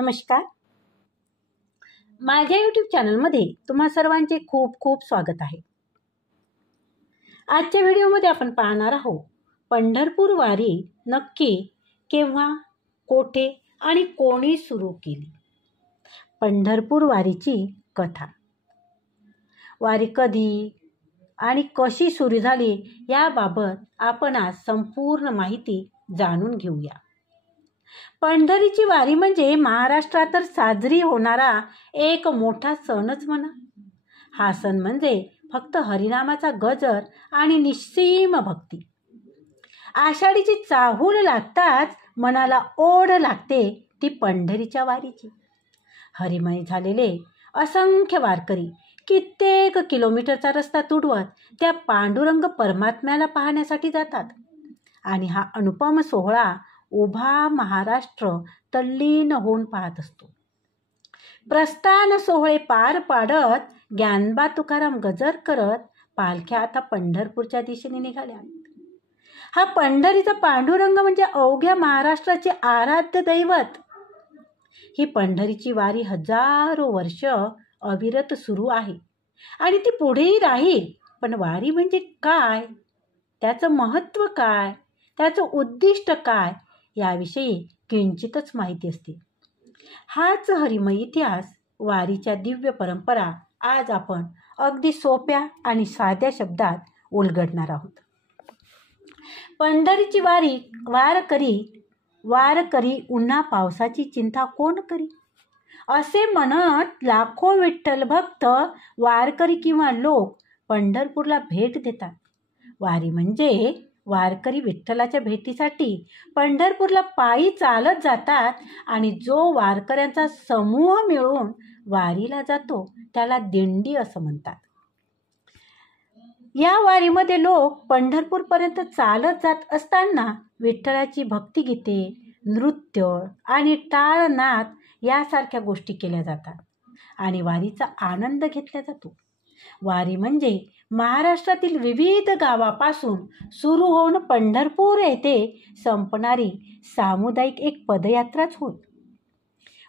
नमस्कार. माझ्या यूट्यूब चॅनलमध्ये तुम्हा सर्वांचे खूप खूप स्वागत आहे. आजच्या व्हिडिओमध्ये आपण पाहणार आहोत पंढरपूर वारी नक्की केव्हा, कोठे आणि कोणी सुरू केली. पंढरपूर वारीची कथा. वारी कधी आणि कशी सुरू झाली याबाबत आपण आज संपूर्ण माहिती जाणून घेऊया. पंढरीची वारी म्हणजे महाराष्ट्रात तर साजरी होणारा एक मोठा सणच म्हणा. हा सण म्हणजे फक्त हरिनामाचा गजर आणि निस्सीम भक्ती. आषाढीची चाहूल लागताच मनाला ओढ लागते ती पंढरीच्या वारीची. हरिमय झालेले असंख्य वारकरी कित्येक किलोमीटरचा रस्ता तुडवत त्या पांडुरंग परमात्म्याला पाहण्यासाठी जातात. आणि हा अनुपम सोहळा उभा महाराष्ट्र तल्लीन होऊन पाहत असतो. प्रस्थान सोहळे पार पाडत ज्ञानबा तुकाराम गजर करत पालख्या आता पंढरपूरच्या दिशेने निघाल्या. हा पंढरीचा पांडुरंग म्हणजे अवघ्या महाराष्ट्राचे आराध्य दैवत. ही पंढरीची वारी हजारो वर्ष अविरत सुरू आहे आणि ती पुढेही राहील. पण वारी म्हणजे काय, त्याचं महत्त्व काय, त्याचं उद्दिष्ट काय याविषयी किंचितच माहिती असते. हाच हरिमय इतिहास, वारीच्या दिव्य परंपरा आज आपण अगदी सोप्या आणि साध्या शब्दात उलगडणार आहोत. पंढरीची वारी वारकरी उन्हा पावसाची चिंता कोण करी असे म्हणत लाखो विठ्ठल भक्त वारकरी किंवा लोक पंढरपूरला भेट देतात. वारी म्हणजे वारकरी विठ्ठलाच्या भेटीसाठी पंढरपूरला पायी चालत जातात आणि जो वारकऱ्यांचा समूह मिळून वारीला जातो त्याला दिंडी असं म्हणतात. या वारीमध्ये लोक पंढरपूरपर्यंत चालत जात असताना विठ्ठलाची भक्तिगीते, नृत्य आणि टाळनाद यासारख्या गोष्टी केल्या जातात आणि वारीचा आनंद घेतला जातो. वारी म्हणजे महाराष्ट्रातील विविध गावापासून सुरू होऊन पंढरपूर येथे संपणारी सामुदायिक एक पदयात्राच होत.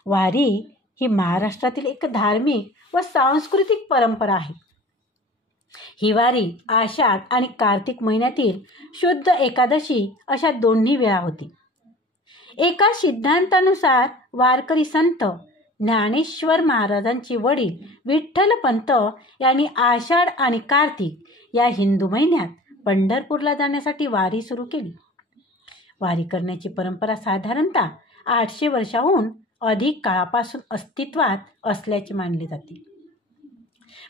वारी ही महाराष्ट्रातील एक धार्मिक व सांस्कृतिक परंपरा आहे. ही वारी आषाढ आणि कार्तिक महिन्यातील शुद्ध एकादशी अशा दोन्ही वेळा होती. एका सिद्धांतानुसार वारकरी संत ज्ञानेश्वर महाराजांचे वडील विठ्ठलपंत यांनी आषाढ आणि कार्तिक या हिंदू महिन्यात पंढरपूरला जाण्यासाठी वारी सुरू केली. वारी करण्याची परंपरा साधारणतः 800 वर्षाहून अधिक काळापासून अस्तित्वात असल्याचे मानले जाते.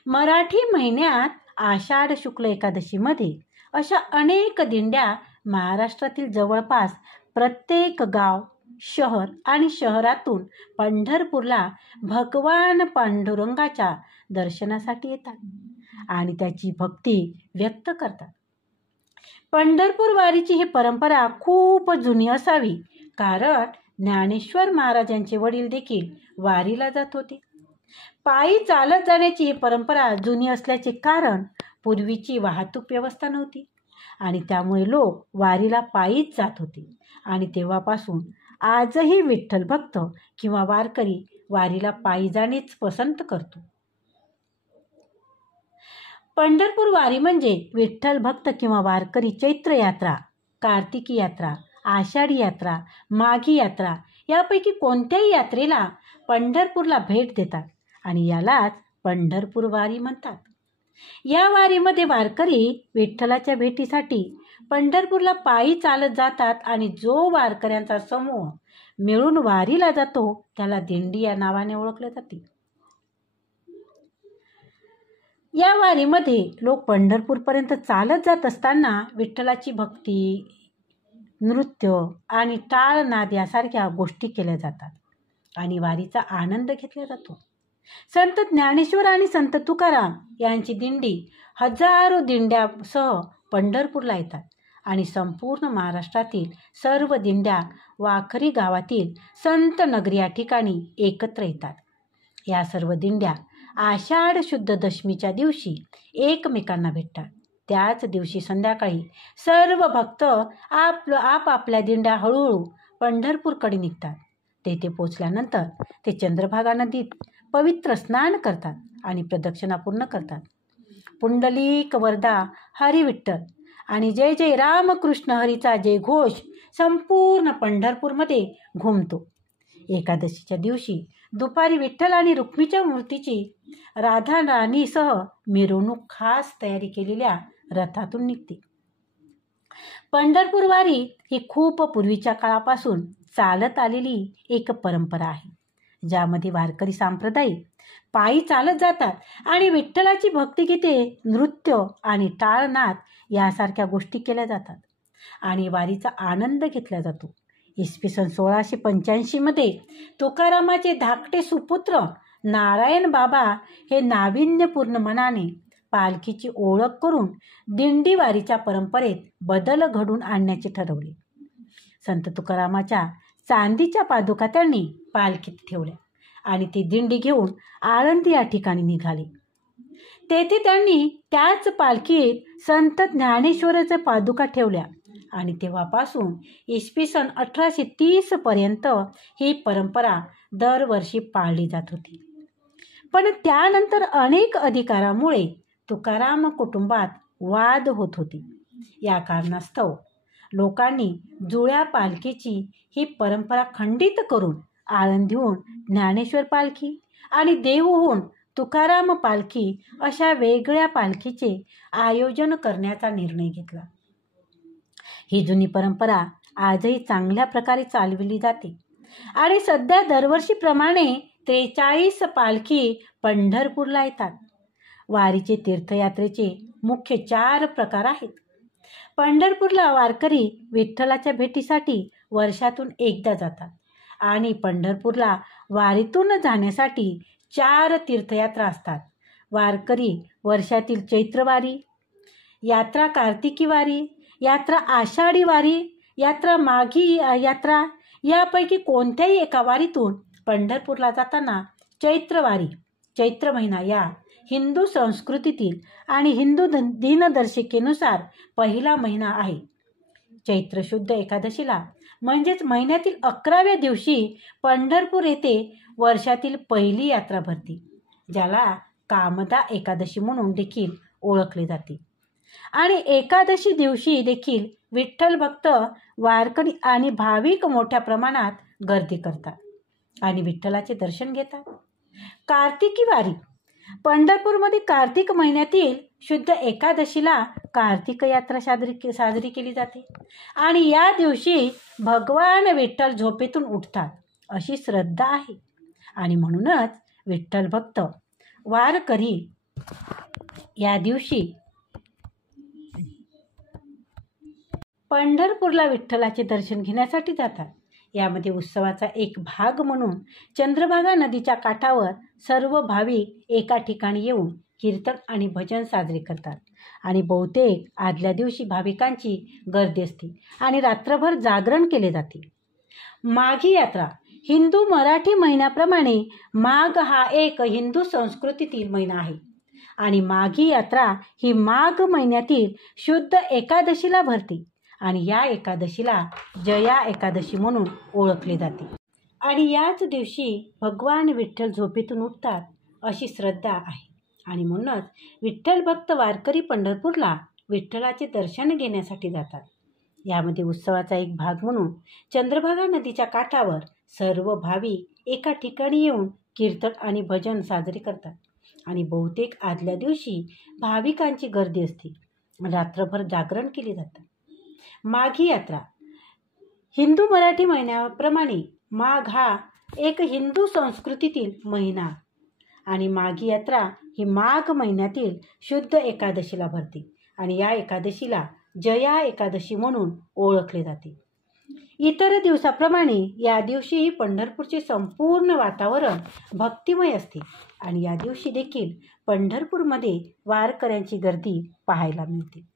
मराठी महिन्यात आषाढ शुक्ल एकादशीमध्ये अशा अनेक दिंड्या महाराष्ट्रातील जवळपास प्रत्येक गाव, शहर आणि शहरातून पंढरपूरला भगवान पांडुरंगाच्या दर्शनासाठी येतात आणि त्याची भक्ती व्यक्त करतात. पंढरपूर वारीची ही परंपरा खूप जुनी असावी, कारण ज्ञानेश्वर महाराजांचे वडील देखील वारीला जात होते. पायी चालत जाण्याची ही परंपरा जुनी असल्याचे कारण पूर्वीची वाहतूक व्यवस्था नव्हती आणि त्यामुळे लोक वारीला पायीच जात होते. आणि तेव्हापासून आजही विठ्ठल भक्त किंवा वारकरी वारीला पायी जाणेच पसंत करतो. पंढरपूर वारी म्हणजे विठ्ठल भक्त किंवा वारकरी चैत्र यात्रा, कार्तिकी यात्रा, आषाढी यात्रा, माघी यात्रा यापैकी कोणत्याही यात्रेला पंढरपूरला भेट देतात आणि यालाच पंढरपूर वारी म्हणतात. या वारीमध्ये वारकरी विठ्ठलाच्या भेटीसाठी पंढरपूरला पायी चालत जातात आणि जो वारकऱ्यांचा समूह मिळून वारीला जातो त्याला दिंडी या नावाने ओळखले जाते. या वारीमध्ये लोक पंढरपूरपर्यंत चालत जात असताना विठ्ठलाची भक्ती, नृत्य आणि टाळनाद यासारख्या गोष्टी केल्या जातात आणि वारीचा आनंद घेतला जातो. संत ज्ञानेश्वर आणि संत तुकाराम यांची दिंडी हजारो दिंड्यासह पंढरपूरला येतात आणि संपूर्ण महाराष्ट्रातील सर्व दिंड्या वाखरी गावातील संत नगरी या ठिकाणी एकत्र येतात. या सर्व दिंड्या आषाढ शुद्ध दशमीच्या दिवशी एकमेकांना भेटतात. त्याच दिवशी संध्याकाळी सर्व भक्त आपापल्या दिंड्या हळूहळू पंढरपूरकडे निघतात. तेथे पोचल्यानंतर ते चंद्रभागा नदीत पवित्र स्नान करतात आणि प्रदक्षिणा पूर्ण करतात. पुंडलिक वरदा हरी विठ्ठल आणि जय जय रामकृष्ण हरीचा जयघोष संपूर्ण पंढरपूरमध्ये घुमतो. एकादशीच्या दिवशी दुपारी विठ्ठल आणि रुक्मिणीच्या मूर्तीची राधा राणीसह मिरवणूक खास तयारी केलेल्या रथातून निघते. पंढरपूर वारी ही खूप पूर्वीच्या काळापासून चालत आलेली एक परंपरा आहे, ज्यामध्ये वारकरी सांप्रदायिक पायी चालत जातात आणि विठ्ठलाची भक्तिगीते, नृत्य आणि टाळनाद यासारख्या गोष्टी केल्या जातात आणि वारीचा आनंद घेतला जातो. इसवी सन 1685 तुकारामाचे धाकटे सुपुत्र नारायण बाबा हे नाविन्यपूर्ण मनाने पालखीची ओळख करून दिंडी वारीच्या परंपरेत बदल घडून आणण्याचे ठरवले. संत तुकारामाच्या चांदीच्या पादुका त्यांनी पालखीत ठेवल्या आणि ती दिंडी घेऊन आळंदी या ठिकाणी निघाली. तेथे त्यांनी त्याच पालखीत संत ज्ञानेश्वराच्या पादुका ठेवल्या आणि तेव्हापासून इसवी सन 1830 पर्यंत ही परंपरा दरवर्षी पाळली जात होती. पण त्यानंतर अनेक अधिकारामुळे तुकाराम कुटुंबात वाद होत होते. या कारणास्तव लोकांनी जुळ्या पालखीची ही परंपरा खंडित करून आळंदीहून ज्ञानेश्वर पालखी आणि देहूहून तुकाराम पालखी अशा वेगळ्या पालखीचे आयोजन करण्याचा निर्णय घेतला. ही जुनी परंपरा आजही चांगल्या प्रकारे चालविली जाते आणि सध्या दरवर्षीप्रमाणे 43 पालखी पंढरपूरला येतात. वारीचे तीर्थयात्रेचे मुख्य 4 प्रकार आहेत. पंढरपूरला वारकरी विठ्ठलाच्या भेटीसाठी वर्षातून एकदा जातात आणि पंढरपूरला वारीतून जाण्यासाठी 4 तीर्थयात्रा असतात. वारकरी वर्षातील चैत्रवारी, यात्रा कार्तिकी वारी, यात्रा आषाढी वारी, यात्रा माघी यात्रा यापैकी कोणत्याही एका वारीतून पंढरपूरला जाताना चैत्रवारी, चैत्र महिना या हिंदू संस्कृतीतील आणि हिंदू दिनदर्शिकेनुसार पहिला महिना आहे. चैत्र शुद्ध एकादशीला म्हणजेच महिन्यातील 11व्या दिवशी पंढरपूर येथे वर्षातील पहिली यात्रा भरते, ज्याला कामदा एकादशी म्हणून देखील ओळखले जाते. आणि एकादशी दिवशी देखील विठ्ठल भक्त, वारकरी आणि भाविक मोठ्या प्रमाणात गर्दी करतात आणि विठ्ठलाचे दर्शन घेतात. कार्तिकी वारी पंढरपूरमध्ये कार्तिक महिन्यातील शुद्ध एकादशीला कार्तिक यात्रा साजरी केली जाते आणि या दिवशी भगवान विठ्ठल झोपेतून उठतात अशी श्रद्धा आहे आणि म्हणूनच विठ्ठल भक्त, वारकरी या दिवशी पंढरपूरला विठ्ठलाचे दर्शन घेण्यासाठी जातात. यामध्ये उत्सवाचा एक भाग म्हणून चंद्रभागा नदीच्या काठावर सर्व भाविक एका ठिकाणी येऊन कीर्तन आणि भजन साजरे करतात आणि बहुतेक आदल्या दिवशी भाविकांची गर्दी असते आणि रात्रभर जागरण केले जाते. माघी यात्रा हिंदू मराठी महिन्याप्रमाणे माघ हा एक हिंदू संस्कृतीतील महिना आहे आणि माघी यात्रा ही माघ महिन्यातील शुद्ध एकादशीला भरते आणि या एकादशीला जया एकादशी म्हणून ओळखले जाते आणि याच दिवशी भगवान विठ्ठल झोपेतून उठतात अशी श्रद्धा आहे आणि म्हणूनच विठ्ठल भक्त वारकरी पंढरपूरला विठ्ठलाचे दर्शन घेण्यासाठी जातात. यामध्ये उत्सवाचा एक भाग म्हणून चंद्रभागा नदीच्या काठावर सर्व भाविक एका ठिकाणी येऊन कीर्तन आणि भजन साजरे करतात आणि बहुतेक आदल्या दिवशी भाविकांची गर्दी असते. रात्रभर जागरण केले जातात. माघी यात्रा हिंदू मराठी महिन्याप्रमाणे माघ हा एक हिंदू संस्कृतीतील महिना आणि माघी यात्रा ही माघ महिन्यातील शुद्ध एकादशीला भरते आणि या एकादशीला जया एकादशी म्हणून ओळखले जाते. इतर दिवसाप्रमाणे या दिवशी पंढरपूरचे संपूर्ण वातावरण भक्तिमय असते आणि या दिवशी देखील पंढरपूरमध्ये वारकऱ्यांची गर्दी पाहायला मिळते.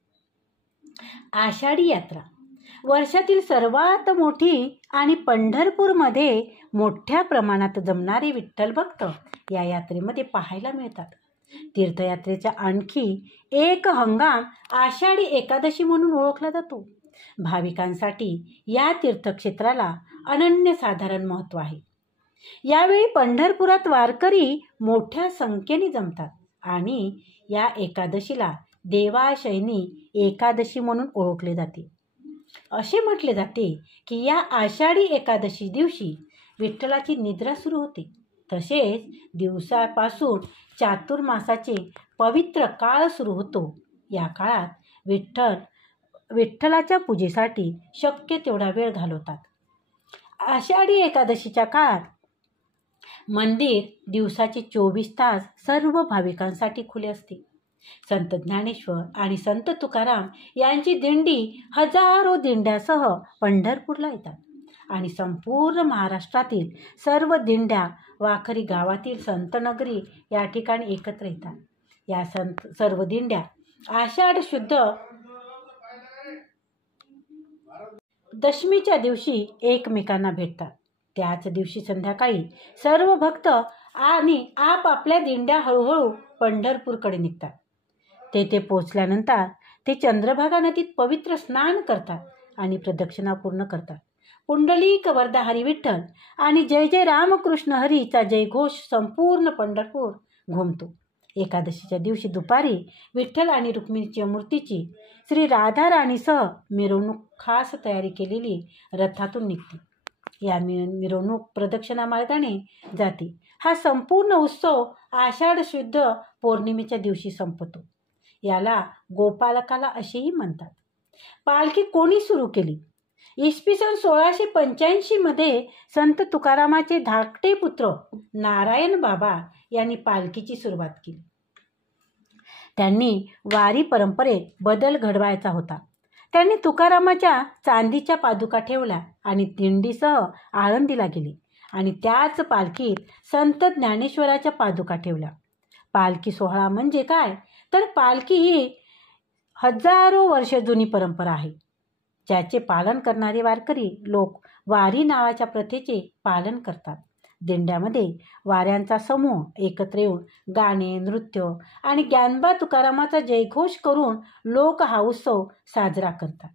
आषाढी यात्रा वर्षातील सर्वात मोठी आणि पंढरपूरमध्ये मोठ्या प्रमाणात जमणारे विठ्ठल भक्त या यात्रेमध्ये पाहायला मिळतात. तीर्थयात्रेचा आणखी एक हंगाम आषाढी एकादशी म्हणून ओळखला जातो. भाविकांसाठी या तीर्थक्षेत्राला अनन्यसाधारण महत्त्व आहे. यावेळी पंढरपुरात वारकरी मोठ्या संख्येने जमतात आणि या एकादशीला देवाशयनी एकादशी म्हणून ओळखले जाते. असे म्हटले जाते की या आषाढी एकादशी दिवशी विठ्ठलाची निद्रा सुरू होते. तसेच दिवसापासून चातुर्मासाचे पवित्र काळ सुरू होतो. या काळात विठ्ठलाच्या पूजेसाठी शक्य तेवढा वेळ घालवतात. आषाढी एकादशीच्या काळात मंदिर दिवसाचे 24 तास सर्व भाविकांसाठी खुले असते. संत ज्ञानेश्वर आणि संत तुकाराम यांची दिंडी हजारो दिंड्यासह पंढरपूरला येतात आणि संपूर्ण महाराष्ट्रातील सर्व दिंड्या वाखरी गावातील संतनगरी या ठिकाणी एकत्र येतात. या सर्व दिंड्या आषाढ शुद्ध दशमीच्या दिवशी एकमेकांना भेटतात. त्याच दिवशी संध्याकाळी सर्व भक्त आणि आपापल्या दिंड्या हळूहळू पंढरपूरकडे निघतात. तेथे पोचल्यानंतर ते चंद्रभागा नदीत पवित्र स्नान करतात आणि प्रदक्षिणा पूर्ण करतात. पुंडलिक वरदा हरी विठ्ठल आणि जय जय रामकृष्ण हरीचा जयघोष संपूर्ण पंढरपूर घुमतो. एकादशीच्या दिवशी दुपारी विठ्ठल आणि रुक्मिणीच्या मूर्तीची श्री राधा राणीसह मिरवणूक खास तयारी केलेली रथातून निघते. या मिरवणूक प्रदक्षिणा मार्गाने जाते. हा संपूर्ण उत्सव आषाढ शुद्ध पौर्णिमेच्या दिवशी संपतो. याला गोपालकाला असेही म्हणतात. पालखी कोणी सुरू केली? इसवी सन 1685 मध्ये संत तुकारामाचे धाकटे पुत्र नारायण बाबा यांनी पालखीची सुरुवात केली. त्यांनी वारी परंपरेत बदल घडवायचा होता. त्यांनी तुकारामाच्या चांदीच्या पादुका ठेवल्या आणि दिंडीसह आळंदीला गेले आणि त्याच पालखीत संत ज्ञानेश्वराच्या पादुका ठेवल्या. पालखी सोहळा म्हणजे काय तर पालखी ही हजारो वर्ष जुनी परंपरा आहे, ज्याचे पालन करणारे वारकरी लोक वारी नावाच्या प्रथेचे पालन करतात. दिंड्यामध्ये वाऱ्यांचा समूह एकत्र येऊन गाणे, नृत्य आणि ज्ञानबा तुकारामाचा जयघोष करून लोक हा उत्सव साजरा करतात.